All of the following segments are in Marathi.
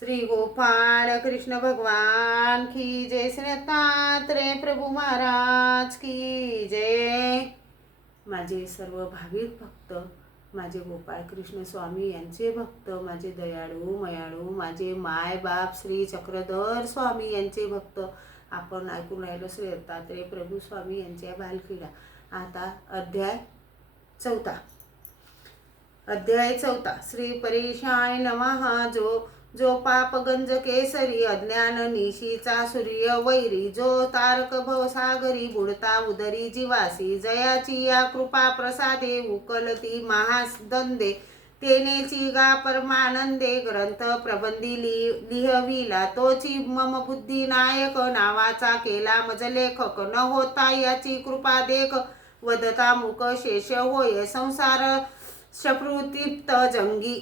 श्री गोपाळ कृष्ण भगवान की जय श्री दत्तात्रेय प्रभू महाराज की जय. माझे सर्व भाविक भक्त माझे गोपाळ कृष्ण स्वामी यांचे भक्त माझे दयाळू मयाळू माझे माय बाप श्री चक्रधर स्वामी यांचे भक्त आपण ऐकून राहिलो श्री दत्तात्रेय प्रभू स्वामी यांच्या बालक्रीडा. आता अध्याय चौथा. अध्याय चौथा. श्री परेशाय नमः. जो जो पाप गंज केसरी अज्ञान निशीचा सूर्य वैरी जो तारक भवसागरी बुडता उदरी जीवासी जयाची या कृपा प्रसादे उकलती महादंदे तेनेची गा परमानंदे ग्रंथ प्रबंधी लिहविला तोची मम बुद्धी नायक नावाचा केला मज लेखक न होता याची कृपा देख वदता मुक शेष होय संसार शप्रुदीप्त जंगी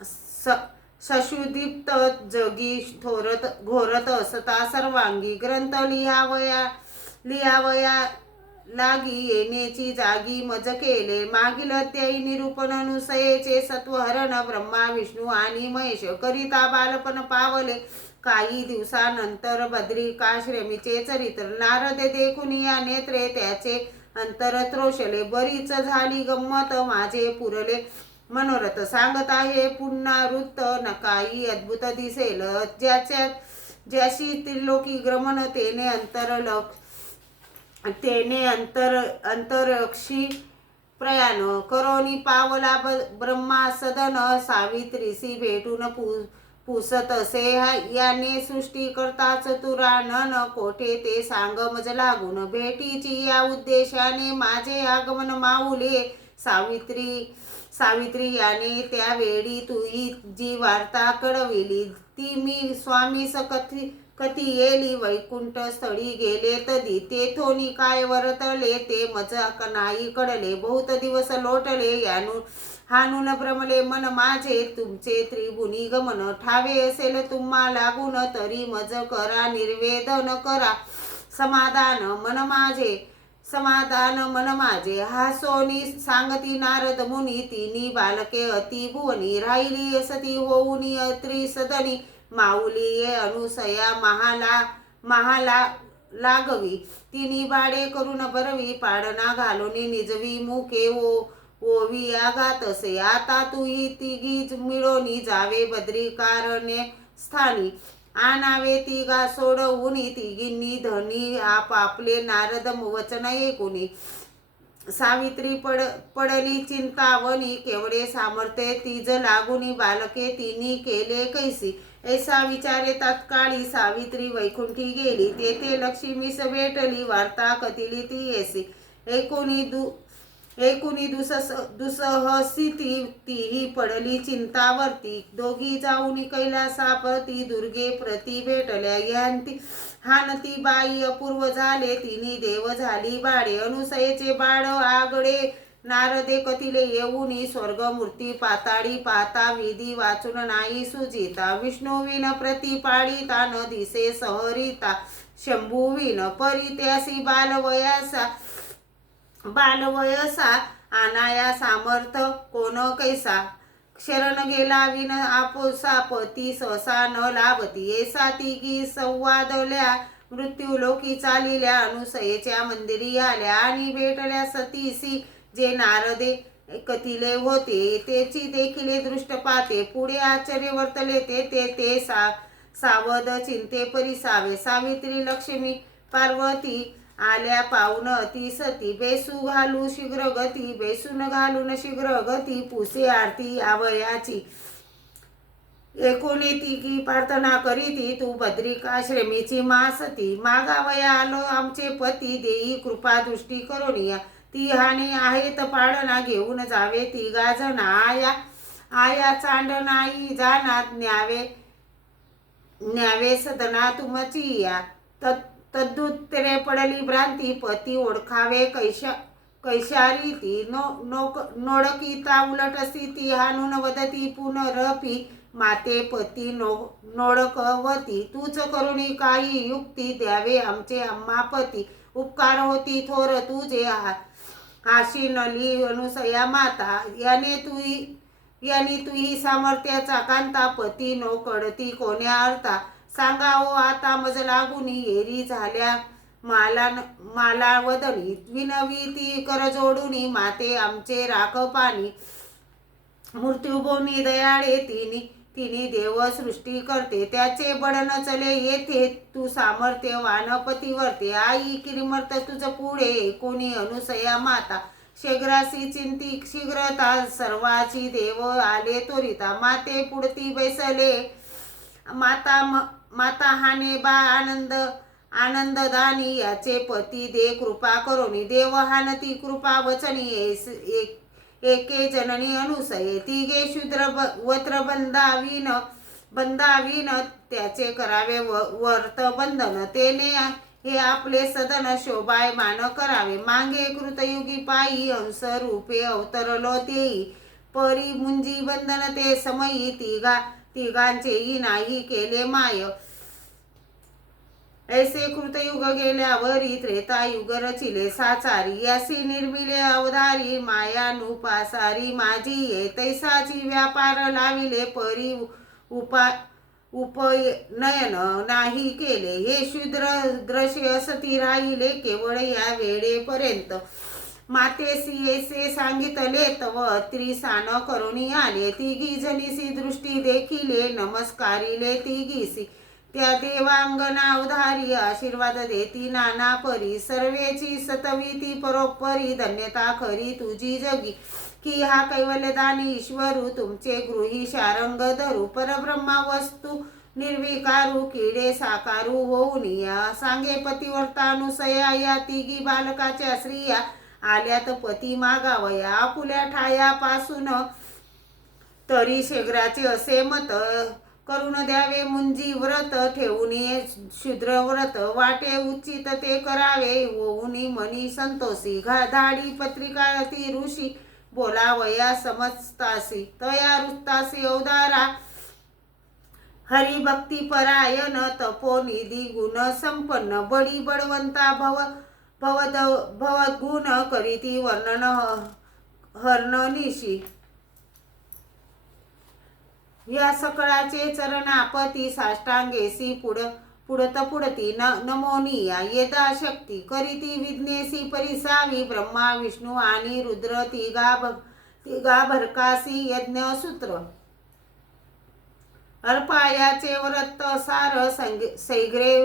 स शशुदीप्त जगी थोरत घोरत असता सर्वांगी ग्रंथ लिहावया लिहावया लागी येण्याची जागी मज केले मागील अध्यायी निरूपण अनुसयेचे सत्वहरण ब्रह्मा विष्णू आणि महेश करिता बालपण पावले. काही दिवसानंतर बद्रिकाश्रमीचे चरित्र नारद देखून या नेत्रे त्याचे अंतर त्रोशले. बरीच झाली गंमत माझे पुरले. मनोरथ सांगत आहे पुन्हा वृत्त नकाई अद्भुत दिसेल. ज्याच्या ज्याशी त्रिलोकी ग्रमण तेने अंतरलक तेने अंतर अंतरक्षी प्रयाण करोनी पावला ब्रह्मा सदन सावित्रीसी भेटून पू पुसत असे. याने सृष्टी तुरा न नन कोठे ते सांग मज लागून. भेटीची या उद्देशाने माझे आगमन माऊले सावित्री सावित्री याने त्यावेळी तुही जी वार्ता कळविली ती मी स्वामी कथी कथी येली वैकुंठ स्थळी गेले तदी तेथोनी काय वरतले ते मज नाही कळले बहुत दिवस लोटले यानु हानून भ्रमले मन माझे तुमचे त्रिभुनी गमन ठावे असेल तुम्हा लागून तरी मज करा निर्वेदन करा समाधान मन माझे समाधान मन माझे. हासोनी सांगती नारद मुनी तिनी बालके अति भुवनी. राहिली असती होऊनी अत्री सदनी माऊली ये अनुसया महाला महाला लागवी तिनी बाडे करून बरवी पाडना घालून निजवी मुके ओ ओवी आगात असे आता तुही तिघी मिळोनी जावे बद्रिकारणे स्थानी. आणावे तिघा सोडवून तिघींनी धनी आपापले नारद वचन ऐकुनी सावित्री पड पडली चिंतावनी केवढे सामर्थ्य तिज लागुनी बालके तिनी केले कैसी? ऐसा विचारे तात्काळी सावित्री वैकुंठी गेली. तेथे लक्ष्मीस भेटली वार्ता कथिली ती येसी. एकोणी दु एकुणी दुसस दुसहसी ती तीही पडली चिंतावरती. दोघी जाऊन कैलासा प्रती दुर्गे प्रती भेटल्या यांती. हानती बाई अपूर्व झाले तिनी देव झाली बाळे अनुसयेचे बाळ आगडे नारदे कथिले येऊनी स्वर्गमूर्ती पाताळी पाता विधी वाचून नाही सुजिता. विष्णुविन प्रतिपाळिता न दिसे सहरिता. शंभुविन परित्यासी बालवयासा. बालवयसा आनाया सामर्थ कोण कैसा? शरण गेला विन आपोसापती सहसा न लाभती. येसा तिघी संवादल्या मृत्यू लोकी चालिल्या अनुसयेच्या मंदिरी आल्या आणि भेटल्या सतीसी जे नारदे कथिले होते. तेची देखील दृष्ट पाते पुढे आश्चर्य वर्तले ते ते ते सा सावध चिंते परिसावे सावित्री लक्ष्मी पार्वती आल्या पाहुन ती सती बेसू घालू शीघ्र गती बेसून घालून शीघ्र गती पुसे आरती आवयाची. एकोणी की प्रार्थना करीती तू बद्रिकाश्रमीची मासती मागावया आलो आमचे पती देई कृपा दृष्टी करोनिया ती हानी आहेत पाडना घेऊन जावे ती गाजना आया आया चांड नाही जाणार न्यावे न्यावे सदना तुमची या. तत् तद्दुत्तरे पडली भ्रांती पती ओळखावे कैशा कैशारी ती नो नोक नोडकिता उलट असी ती हानून वदती पुनरपी माते पती नो नोडकवती तूच करुणी काही युक्ती द्यावे आमचे अम्मापती उपकार होती थोर तुझे हाशी आशिनली अनुसया माता याने तुही यांनी तुही सामर्थ्याचा कांता पती नो कडती कोण्या अर्था सांगावो आता मज लागुनी येरी झाल्या. माला माला वदनी विनवी कर जोडुनी माते आमचे राख पाणी मृत्युभूमी दयाळे. तिनी तिनी देव सृष्टी करते त्याचे बडन चले येथे. तू सामर्थ्य वानपतीवरते आई किरिमर्त तुझ पुढे. कोणी अनुसया माता शेग्रासी चिंती शीघ्रता सर्वाची देव आले त्वरिता. माते पुढती बैसले. माता म- माता हाने बा आनंद आनंददानी याचे पती दे कृपा करोनी देव हानती कृपा वचनी एक एके जननी अनुसये. तिघे शूद्र ब- वत्र बंदावीन बंदावीन त्याचे करावे व- वर्त बंधन. तेने हे आपले सदन शोभायमान करावे. मांगे कृतयुगी पायी हंस रूपे अवतरलो तेई. परी मुंजी बंधन ते समयी तिघा तिघांचेही नाही केले माय. ऐसे कृतयुग गेल्यावरी त्रेतायुग रचिले साचारी. असे निर्मिले अवधारी माया नुपासारी माझी ये तैसाची व्यापार लाविले परी उपा उपनयन नाही केले. हे शूद्र ग्रसे सती राहिले केवळ या वेळेपर्यंत. मातेसी ऐसे सांगितले तव त्रिसान करुणी आले तिघी जनीसी दृष्टी देखिले नमस्कारिले तिघीसी त्या देवांगना उधारी आशीर्वाद देती नाना परी. सर्वेची सतविती परोपरी धन्यता खरी तुझी जगी. की हा कैवल्यदानी ईश्वरू तुमचे गृही शारंग धरू. परब्रह्मा वस्तू निर्विकारू किडे साकारू होऊन या सांगे पतिवर्तानुसया या तिघी बालकाच्या स्त्रिया. आल्यात पती मागावया आपुल्या ठायापासून तरी शेगराचे असे मत करून द्यावे. मुंजी व्रत ठेवून शूद्र व्रत वाटे उचित ते करावे. होऊनी मनी संतोषी घा धाडी पत्रिका ती ऋषी. बोलावया समजतासी तया वृत्तासी अवदारा हरिभक्ती परायण तपोनिधी गुण संपन्न बडी बळवंता भव. भवद भवद्गुण करीती वर्णन हरणनिशी या सकळाचे चरणापती साष्टांगेसी पुढ पुढत पुढती न नमोनिया येता शक्ती करीती विज्ञेसी परिसावी ब्रह्मा विष्णू आणि रुद्र तिगा भ तिघा भरकासी यज्ञसूत्र अर्पायाचे व्रत सार संग सैग्रे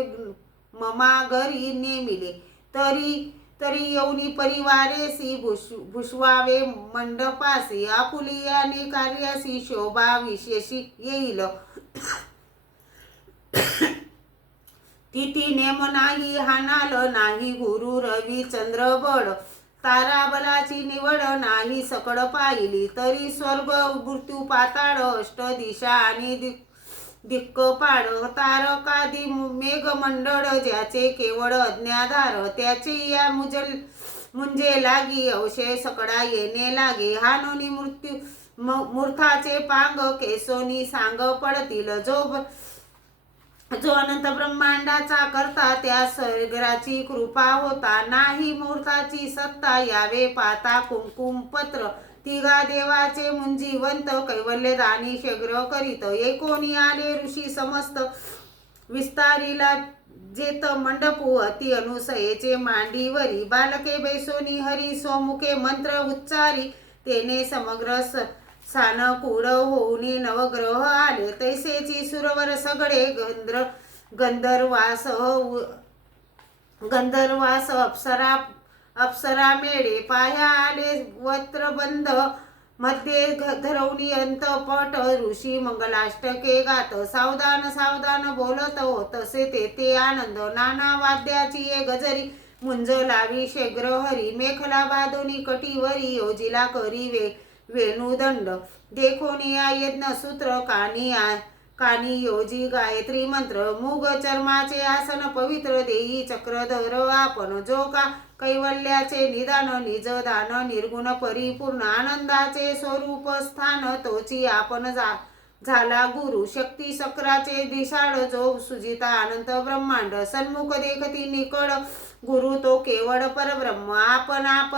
ममागरी नेमिले. तरी तरी येऊनी परिवारेसी भुष भुषवावे मंडपासी आपुलियाने कार्यासी शोभा विशेषी येईल. तिथी नेम नाही हानाल नाही गुरु रवी चंद्र बड ताराबलाची निवड नाही सकड पाहिली तरी स्वर्ग मृत्यू पाताळ अष्ट दिशा आणि दिक दिक्कपाड तारकादी मेघमंडळ ज्याचे केवळ अज्ञाधार त्याचे या मुजल मुंजे लागी अवशे सकडा येणे लागे. हानोनी मृत्यू म- पांग केसोनी सांग पडतील. जो जो अनंत ब्रह्मांडाचा करता त्या सगराची कृपा होता. नाही मूर्ताची सत्ता यावे पाता कुंकुम पत्र तिघा देवाचे मुंजीवंत कैवल्यदानी शग्र करीत. एकोणी आले ऋषी समस्त विस्तारीला जेत मंडपू अति अनुसयेचे मांडीवरी. बालके बैसोनी हरी सोमुखे मंत्र उच्चारी. तेने समग्र स सानकूड होऊनी नवग्रह आले. तैसेची सुरवर सगळे गंध गंधर्वास गंधर्वास अप्सरा अप्सरा मेळे पाया आले वत्रबंधमध्ये घ- धरवणी अंतपट ऋषी मंगलाष्टके गात. सावधान सावधान बोलत हो तसे तेथे आनंद. नाना वाद्याची ये गजरी. मुंज लावी शेग्र हरी. मेखला बादोनी कटीवरी. योजिला करी वे वेणुदंड. देखोनिया यज्ञसूत्र सूत्र कानी योजी गायत्री मंत्र मुग चर्माचे आसन पवित्र देई चक्रधर आपण जो का कैवल्याचे निदान निज दान निर्गुण परिपूर्ण आनंदाचे स्वरूप स्थान तोची आपण जा झाला गुरु शक्ती सक्राचे दिशाळ जो सुजिता अनंत ब्रह्मांड सन्मुख देखती निकड गुरु तो केवळ परब्रह्म आपण आप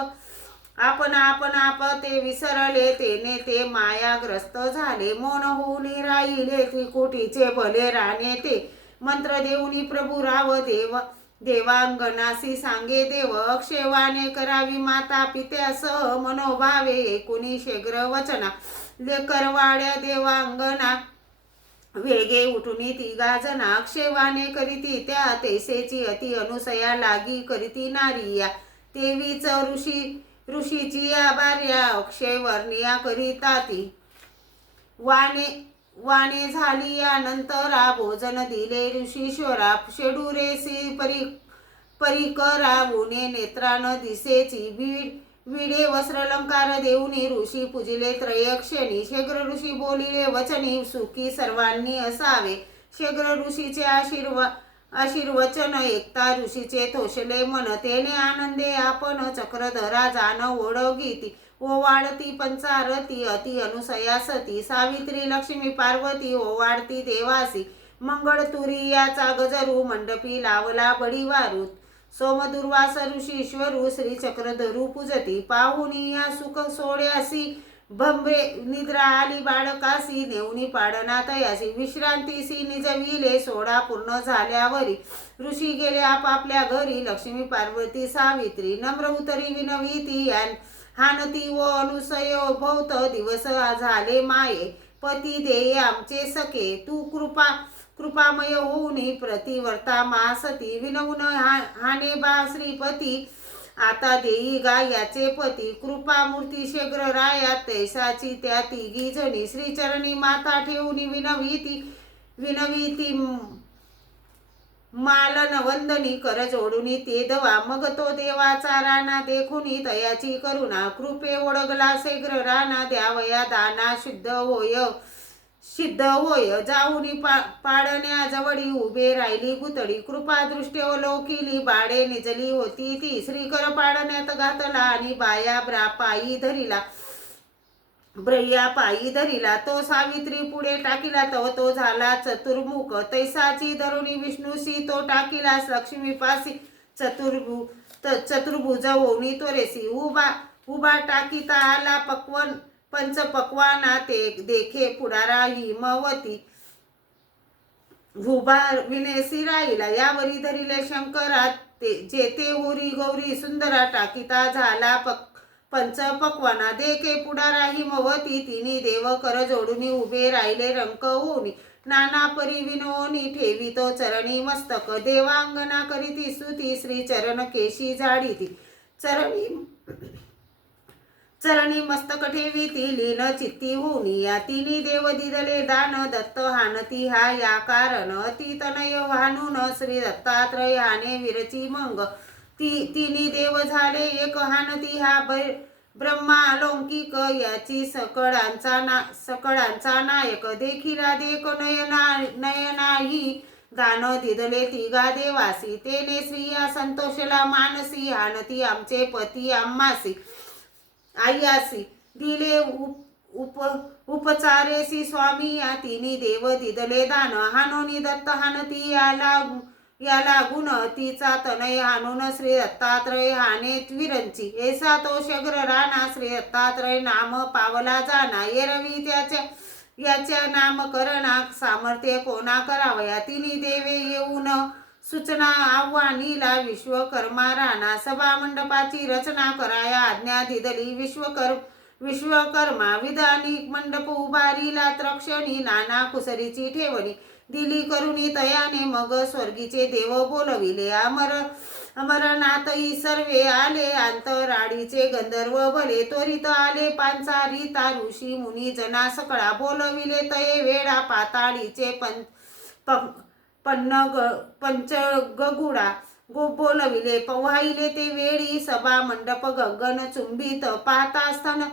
आपण आपण आप ते विसरले तेने ते मायाग्रस्त झाले. मन होऊन राहिले त्रिकुटीचे भले राणे ते. मंत्र देऊनी प्रभू राव देव देवांगणासी सांगे देव. अक्षेवाने करावी माता पित्यासह मनोभावे एकुणी शेग्र वचना. लेकरवाड्या देवांगणा वेगे उठुनी ती गाजना. अक्षेवाने करीती त्या तेसेची अति अनुसया लागी करीती नारिया. तेवीच ऋषी ऋषीची आभार्या अक्षय वर्णिया करीता ती वाणे वाणे झाली यानंतरा भोजन दिले ऋषीश्वरा. शेडुरेसी परी परिकरा गुणे नेत्रान दिसेची बीड विडे वस्त्रलंकार देऊनी ऋषी पूजिले त्रयक्षणी शेग्र ऋषी बोलिले वचनी सुखी सर्वांनी असावे. शेग्र ऋषीचे आशीर्वाद आशीर्वचन एकता ऋषीचे थोशले मन तेने आनंदे आपण चक्रधरा जाण ओढगीती ओवाळती पंचारती अति अनुसया सती सावित्री लक्ष्मी पार्वती ओवाळती देवासी मंगळ तुरीयाचा गजरू मंडपी लावला बडीवारू सोमदुर्वास ऋषीश्वरू श्री चक्रधरू पूजती पाहुनी या सुख सोड्यासी भंबे निद्रा आली बाळकासी नेवणी पाडना तयासी विश्रांतीसी निजविले सोडा पूर्ण झाल्यावरी. ऋषी गेले आपापल्या घरी. लक्ष्मी पार्वती सावित्री नम्र उतरी विनविती. यान हानती व अनुसयो भोवत दिवस झाले माये. पती देय आमचे सखे. तू कृपा कृपामय होऊनी प्रतिवर्ता मासती. विनवून हा- हाने बा श्रीपती. आता देई गा याचे पती कृपामूर्ती शेग्र राया तैसाची त्या तिघी जणी श्रीचरणी माता ठेवून विनविती विनविती मालन वंदनी कर जोडुनी ते दवा. मग तो देवाचा राणा देखुनी तयाची करुणा. कृपे ओळगला शेग्र राणा द्यावया दाना शुद्ध होय. सिद्ध होय. जाऊनी पा पाडण्याजवळी उभे राहिली गुतडी. कृपादृष्टी ओलोकिली बाडे निजली होती ती. श्रीकर पाडण्यात घातला आणि बाया ब्रा पायी धरिला. ब्रह्या पायी धरिला. तो सावित्री पुढे टाकीला. तो तो झाला चतुर्मुख. तैसाची धरुणी विष्णूशी तो टाकिला. लक्ष्मीपासी चतुर्भु त- चतुर्भुज होऊनी तो रेसी. उभा उभा टाकिता आला पक्वन पंच पक्वाना ते देखे पुढारा हिमवती भुभार विनेसी राहिला यावरी धरिले शंकरा ते जेते उरी गौरी सुंदरा टाकिता झाला पक पंच पक्वाना देखे पुढारा हिमवती तिनी देव कर जोडूनी उभे राहिले रंक होनी नाना परी विनोनी ठेवी तो चरणी मस्तक. देवांगना करीती स्तुती श्री चरण केशी झाडीती. चरणी चरणी मस्तक ठेवी लीन चित्ती होनी या तिनी देव दिदले दान दत्त हानती हा या कारण. ती तनय हानून श्री दत्तात्रय हाने विरची मंग. ती तिनी देव झाले एक हानती हा बै- ब्रह्मालौकिक. याची सकळांचा ना सकळांचा नायक. देखिला देख नयना नयनाही. गाण दिदले तिघा देवासी. तेने स्त्रिया संतोषला मानसी. हानती आमचे पती आम्मासी. आयासी दिले उप उप उपचारेसी स्वामी या तिन्ही देव दिदले दान. हानोनी दत्त हानती याला याला गुण तिचा तनय हानून श्री दत्तात्रय हाने विरंची ऐसा तो शग्र राणा श्री दत्तात्रय नाम पावला जाना. एरवी त्याच्या याच्या नामकरणा सामर्थ्य कोणा करावया? तिन्ही देवे येऊन सूचना आव्हानीला विश्वकर्मा राणा सभा मंडपाची रचना कराया. आज्ञा दिदली विश्वकर विश्वकर्मा विधानिक मंडप उभारीला त्रक्षणी नाना कुसरीची ठेवणी. दिली करुणी तयाने मग स्वर्गीचे देव बोलविले. अमर अमरनाथई सर्वे आले. आंतराडीचे गंधर्व भले त्वरित आले. पांचारिता ऋषी मुनी जना सकळा बोलविले. तये वेळा पाताळीचे पं प- पन्न ग पंच गगुडा गो बोलविले पव्हाईले ते वेळी सभा मंडप गगन चुंबित पाहता स्तन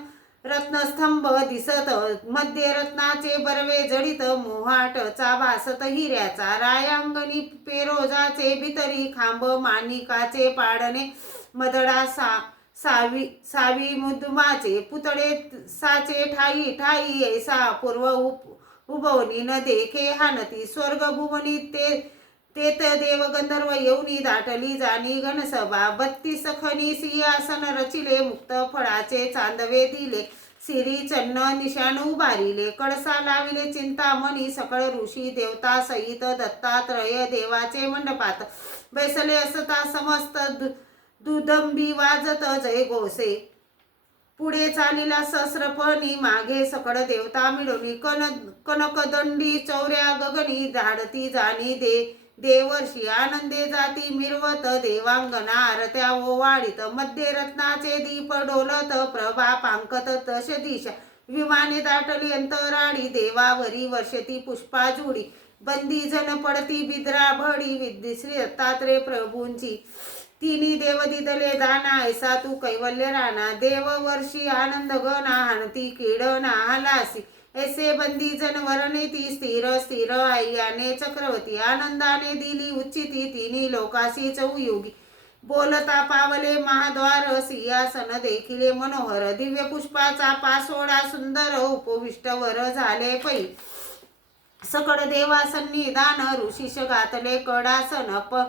रत्नस्तंभ दिसत मध्ये रत्नाचे बरवे जडित मोहाटचा भासत हिऱ्याचा रायांगणी पेरोजाचे बितरी खांब माणिकाचे पाडणे मदडा सा सावी सावी मुदमाचे पुतळे साचे ठाई ठाई ऐसा पूर्व उप उभवनी न देखे हानती स्वर्ग भुवनी ते तेत देव गंधर्व येऊनी दाटली जाणी घनसभा. बत्तीस खनी सिंहासन रचिले मुक्त फळाचे चांदवे दिले. सिरी चन्न निशाण उभारिले कडसा लाविले चिंतामणी सकळ ऋषी देवता सहित दत्तात्रय देवाचे मंडपात. बैसले असता समस्त दु- दुदंबी वाजत जय गोसे. पुढे चालिला सहस्रपणी मागे सकड देवता मिळवणी कन कनकदंडी चौऱ्या गगनी धाडती जाणी दे देवर्षी आनंदे जाती मिरवत देवांगना आरत्या ओवाळीत मध्य रत्नाचे दीप डोलत प्रभा पांकत तश दिशा विमाने दाटली अंतराळी देवावरी वर्षती पुष्पाजुडी. बंदी जन पडती बिद्रा भडी विद्य श्री प्रभूंची. तिन्ही देव दिदले दाना ऐसा तू कैवल्य राणा देव वर्षी आनंद गणा हाणती किडना हलासी ऐसे बंदी जनवरने ती स्थिर स्थिर आय्याने चक्रवर्ती आनंदाने दिली उच्चिती तिन्ही लोकाशी चौयुगी बोलता पावले महाद्वार सिंहासन देखिले मनोहर दिव्य पुष्पाचा पासोडा सुंदर उपविष्ट वर झाले पै. सकड देवासन निदान ऋषीश घातले कडासन प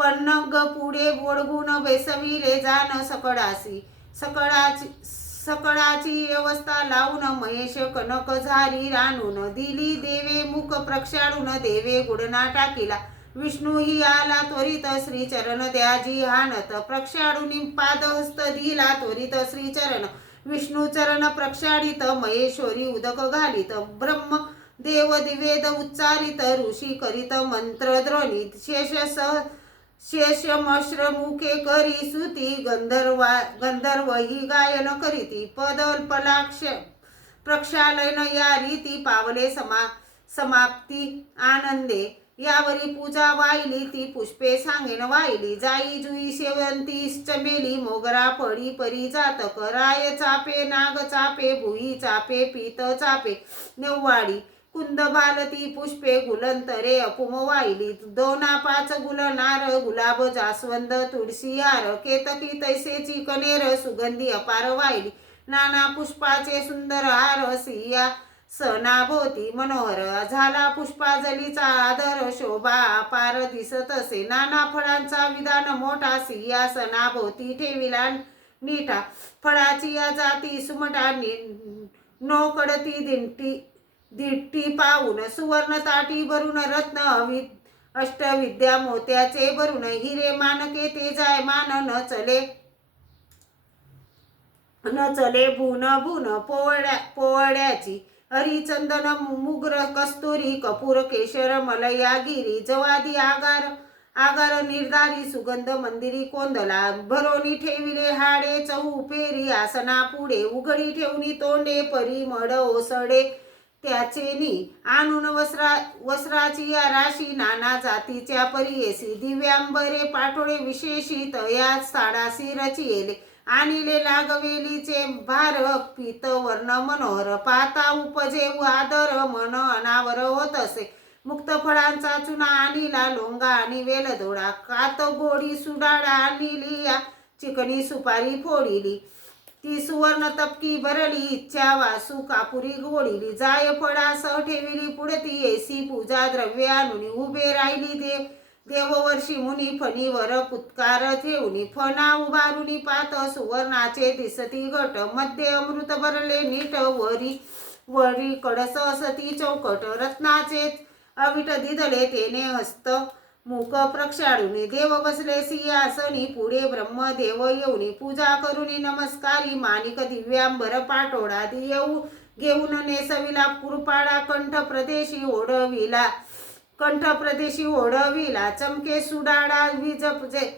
पन्नग पुढे बोडगुण बेसविले जाण सकळासी. सकळाची सकळाची व्यवस्था लावून महेश कनक झारी रानून. दिली देवे मुख प्रक्षाळून देवे गुडना टाकिला विष्णू ही आला त्वरित श्रीचरण द्याजी हानत प्रक्षाळून पादहस्त दिला त्वरित श्रीचरण. विष्णू चरण प्रक्षाळित महेश्वरी उदक घालित. ब्रह्म देव दिवेद उच्चारित ऋषी करीत मंत्र द्रोणित शेष सह शेषमश्रमुखे करी सुती गंधर्वा गंधर्व ही गायन करीती पदल्पलाक्ष प्रक्षालन या रीती पावले समा समाप्ती आनंदे यावरी पूजा वाहिली ती पुष्पे सांगेन वाहिली जाई जुई शेवंती चमेली मोगरा पडी परी जातक राय चापे नाग चापे भुई चापे पीत चापे नेव्वाडी कुंद बालती पुष्पे गुलंतरे अपुम वाहिली दोना पाच गुलनार गुलाब जास्वंद तुळशी हार केतकी तैसेची कनेर सुगंधी अपार वाहिली नाना पुष्पाचे सुंदर हार सिया सणाभोवती मनोहर झाला पुष्पाजलीचा आदर शोभा अपार दिसत असे नाना फळांचा विधान मोठा सिया सिंहासनाभोवती ठेविला नीठा फळाची या जाती सुमटा नि- नोकडती दिंटी दिट्टी पाहून सुवर्ण ताटी भरून रत्न अष्टविद्या मोत्याचे भरून हिरे मानके तेजाय मान न चले. न चले भून भून पोवड्या पोवड्याची हरिचंदन मुग्र कस्तुरी कपूर केशर मलयागिरी जवादी आगार आगार निर्धारी सुगंध मंदिरी कोंदला भरोनी ठेविले हाडे चहू पेरी आसना पुढे उघडी ठेवणी तोंडे परी मड ओसडे. त्याचेनी आणून वस्त्रा वस्त्राची या राशी नाना जातीच्या परियेसी दिव्यांबरे पाठोळे विशेषित या साडासी रचिले आणिले लागवेलीचे भार पीत वर्ण मनोहर. पाता उपजे आदर मन अनावर होत असे. मुक्त फळांचा चुना आणिला लोंगा आणि वेलदोडा कात गोडी सुडाडा आणिली या. चिकणी सुपारी फोडिली. ती सुवर्ण तपकी भरली इच्छा वासू कापुरी गोडिली. जाय फळासह ठेविली पुढती एसी पूजा द्रव्य आणून उभे राहिली दे. देववर्षी मुनी फणीवर पुत्कार ठेवणी फणा उभारुनी पात सुवर्णाचे दिसती घट. मध्ये अमृत भरले नीट वरी वरी कडस असती चौकट. रत्नाचे अविट दिदले तेने हस्त मुख प्रक्षाळून देव बसले सिंहासनी पुढे ब्रह्मदेव येऊन पूजा करून नमस्कारी माणिक दिव्यांबर पाटोडा येऊ घेऊन नेसविला कुरपाडा कंठ प्रदेशी ओढविला कंठ प्रदेशी ओढविला चमके सुडाडा वीज जे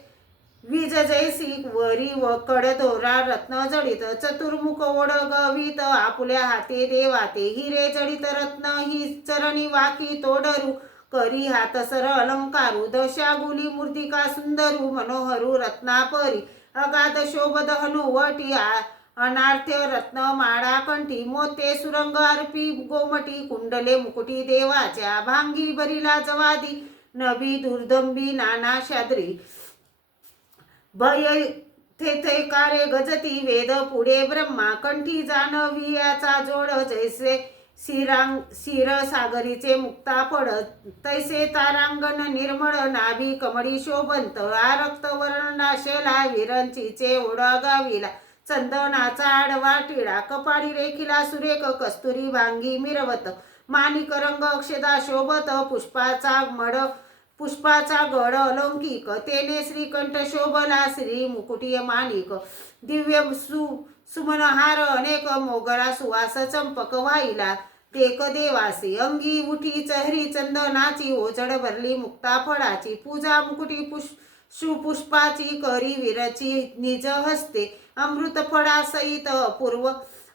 वीज जैसी वरी व कडदोरा रत्न जडित चतुर्मुख ओढगवित आपुल्या हाते देवाते हिरे जडित रत्न ही चरणी वाकी तोडरू करी हातसर अलंकारू दशा गुली मूर्तिका सुंदरू मनोहरू रत्नापरी अगाध शोभद हनुवटी अनार्थ्य रत्न माळा कंठी मोते सुरंग अर्पी गोमटी कुंडले मुकुटी देवाच्या भांगी बरीला जवादी नभी दुर्दंबी नाना शाद्री. भय थे कारे गजती वेद पुढे ब्रह्मा कंठी जानवी याचा जोड जैसे शिरांग क्षीरसागरीचे मुक्ता पडत. तैसे तारांगण निर्मळ नाभी कमळी शोभंत. आ रक्तवर्ण विरंचीचे ओढा गाविला. चंदनाचा आडवा टिळा कपाळी रेखिला सुरेख कस्तुरी वांगी मिरवत. माणिक रंग अक्षदा शोभत पुष्पाचा मड पुष्पाचा गड अलौकिक. तेने श्रीकंठ शोभला श्री मुकुटीय माणिक. दिव्य सु सुमनहार अनेक मोगरा सुवास चंपक वाहिला टेक देवासी अंगी उठी चहरी चंदनाची ओझड भरली मुक्ता फळाची पूजा मुकुटी पुष सुपुष्पाची करी विरची निज हस्ते अमृत फळासहित अपूर्व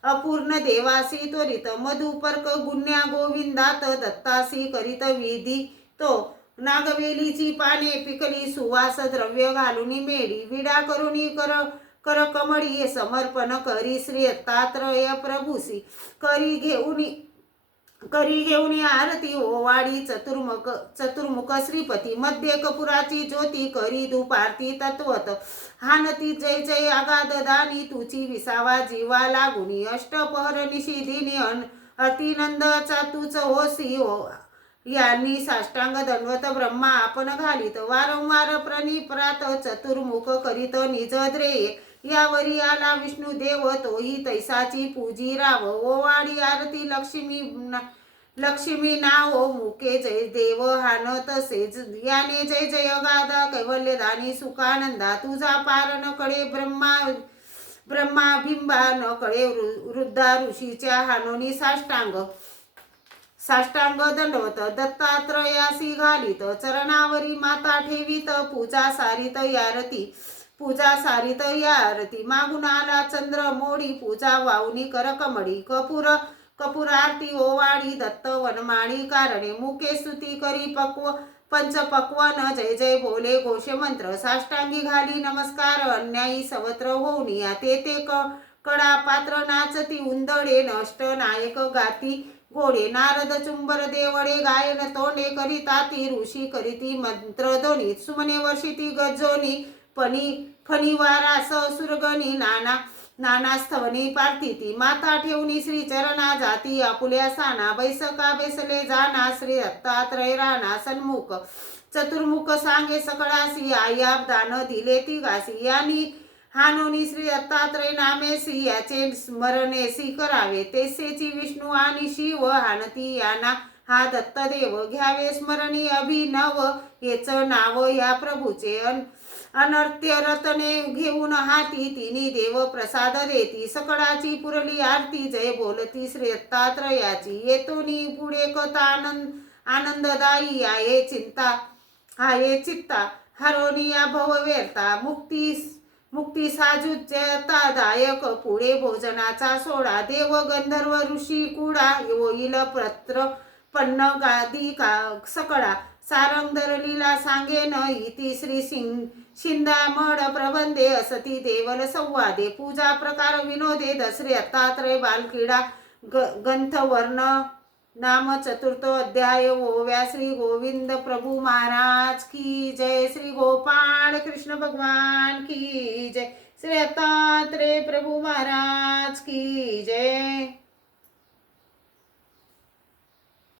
अपूर्ण देवासी त्वरित मधुपर्क गुण्या गोविंदात दत्तासी करीत विधी तो नागवेलीची पाने पिकली सुवास द्रव्य घालून मेडी विडा करुणी कर कर कमळी समर्पण करी श्री तात्रय प्रभुसी करी घेऊन करी घेऊन आरती हो ओवाडी चतुर्मुख चतुर्मुख श्रीपती. मध्ये कपुराची ज्योती करी दुपारती तत्वत. हानती जय जय अगाध दानी तुची विसावा जीवा लागुनी अष्टपहर निशिदिनी अन अतिनंदाचा तुच होसी हो. यांनी साष्टांग दंडवत ब्रह्मा आपण घालीत. वारंवार प्रणिपरात चतुर्मुख करीत निज द्रेय यावरी आला विष्णुदेव तोही तैसाची पूजी राव. ओवाडी आरती लक्ष्मी ना- लक्ष्मी नाव. मुके जय देव हान तसेच. याने जय जय गादा कैवल्य दानी सुखानंदा. तुझा पारणकडे ब्रह्मा ब्रह्माभिंबा न कळे वृद्धा ऋषीच्या हानोनी साष्टांग. साष्टांग दंडवत दत्तात्रयासी घालित. चरणावरी माता ठेवीत पूजा सारित यारती पूजा सारित यारती मागून आला चंद्र मोडी पूजा वावनी कर कमडी कपूर कपूर आरती ओवाडी दत्त वनमाळी कारणे मुके स्तुती करी पक्व पंच पक्वन जय जय भोले घोषे मंत्र साष्टांगी घाली नमस्कार अन्यायी सवत्र होऊनी ते ते क कडा पात्र नाचती उंदडे नष्ट नायक गाती घोडे नारद चुंबर देवळे गायन तोंडे करीताती ऋषी करीती मंत्र ध्वनी सुमने वर्षिती गजोनी फणी फणीवारा सुरगणी नाना नाना स्थवनी पार्थिती. माता ठेवणी श्री चरणा जाती आपुल्या साना बैसका बेसले जाना श्री दत्तात्रय राणा सन्मुख चतुर्मुख सांगे सकळासी आयाब दान दिले ती यांनी हानोनी श्री दत्तात्रय नामेसी याचे स्मरणेसी करावे. तेसेची विष्णू आणि शिव हानती याना हा दत्तदेव घ्यावे. स्मरणी अभिनव हेच नाव या प्रभूचे अन अनर्त्य रतने घेऊन हाती तिनी देव प्रसाद देती सकळाची पुरली आरती जय बोलती श्री दत्तात्रयाची येतोनी पुढे कथा आनंद आनंददायी आहे चिंता आहे चित्ता. हरोनिया भव व्यर्था मुक्ती मुक्ती साजुज्यतादायक पुढे भोजनाचा सोडा देव गंधर्व ऋषी कुडा. होईल पत्र पन्न गादी का सकळा. सारंगधर लीला सांगेन इति श्री सिंग शिंदामड प्रबंधे असती देवल संवादे पूजा प्रकार विनोदे दसरे अत्तात्रय बालक्रीडा ग गंथवर्ण नाम चतुर्थ अध्याय ओव्या श्री गोविंद प्रभू महाराज की जय श्री गोपाळ कृष्ण भगवान की जय श्री दत्तात्रय प्रभू महाराज की जय.